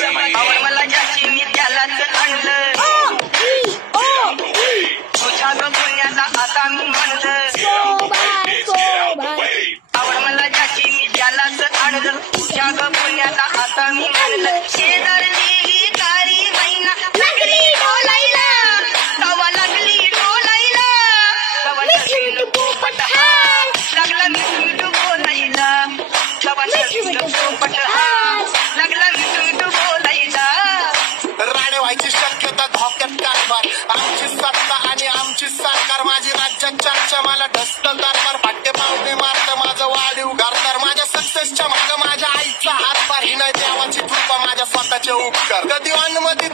आवड मला ज्याची मी त्यालाच आणलं. तुझ्या ग पुण्याला आता मी म्हणलं. आवड मला ज्याची मी त्यालाच आणलं. तुझ्या ग पुण्याला आता मी म्हणलं. शेजारची कारी महिना लागली डोलायला. तवा लागली डोलायला. तवा लागली पोपट हात लागला मिठू बोलायला. तवा लागली पोपट हात लागला मिठू बोलायला. राडे व्हायची शक्यता धोक्यात कारभार. आमची सत्ता आणि आमची सरकार. माझी राज्यात चर्चा मला ढस्त कारभार. पाट्टे पावते मारत माझं वाढीव घरदार. माझ्या सक्सेसच्या मागं माझ्या आईचा हातभार. ही नाही देवाची कृपा माझ्या स्वतःचे उपकार. कधी अनुमती